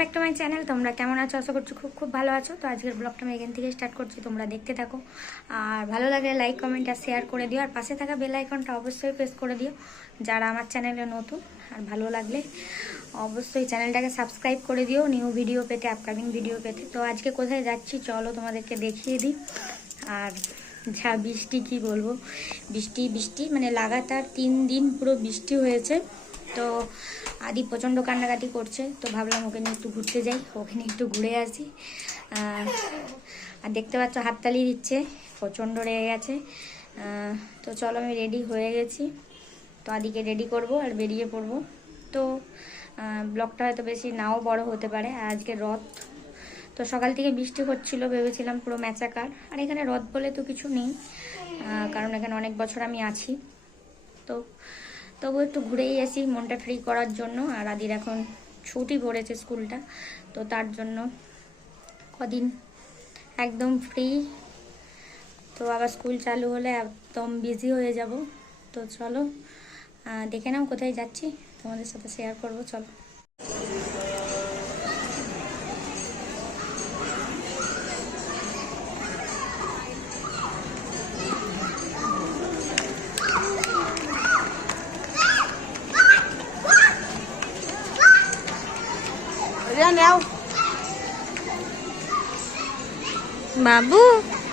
মাই channel তোমরা কেমন আছো? আশা করছ খুব খুব ভালো আছো। তো আজকের ব্লগটা আমি এখান থেকে স্টার্ট করছি। তোমরা দেখতে থাকো। আর ভালো লাগলে লাইক কমেন্ট আর শেয়ার করে দিও। আর পাশে থাকা বেল আইকনটা অবশ্যই প্রেস করে দিও, যারা আমার চ্যানেলে নতুন। আর ভালো লাগলে অবশ্যই চ্যানেলটাকে সাবস্ক্রাইব করে দিও নিউ ভিডিও পেতে আপকামিং ভিডিও পেতে। তো আজকে কোথায় যাচ্ছি? চলো তোমাদেরকে দেখিয়ে দিই। আর যা বৃষ্টি কি বলব? বৃষ্টি বৃষ্টি। মানে লাগাতার তিন দিন পুরো বৃষ্টি হয়েছে। তো আদি প্রচণ্ড কান্নাকাটি করছে তো ভাবলাম ওকে নিয়ে একটু ঘুরতে যাই ওকে নিয়ে একটু ঘুরে আসি। আর দেখতে পাচ্ছ হাততালি দিচ্ছে প্রচণ্ড রেগে গেছে। তো চলো আমি রেডি হয়ে গেছি। তো আদিকে রেডি করব আর বেরিয়ে পড়ব। তো আহ, ব্লগটা হয়তো বেশি নাও বড় হতে পারে আর আজকে রথ। তো সকাল থেকে বৃষ্টি হচ্ছিল ভেবেছিলাম পুরো ম্যাচাকার। আর এখানে রথ বলে তো কিছু নেই কারণ এখানে অনেক বছর আমি আছি। তো তবু একটু ঘুরেই আসি মনটা ফ্রি করার জন্য। আর আদির এখন ছুটি পড়েছে স্কুলটা, তো তার জন্য কদিন একদম ফ্রি তো আবার স্কুল চালু হলে একদম বিজি হয়ে যাব। তো চলো দেখে নাও কোথায় যাচ্ছি। তোমাদের সাথে শেয়ার করব, চলো। Janel. Babu.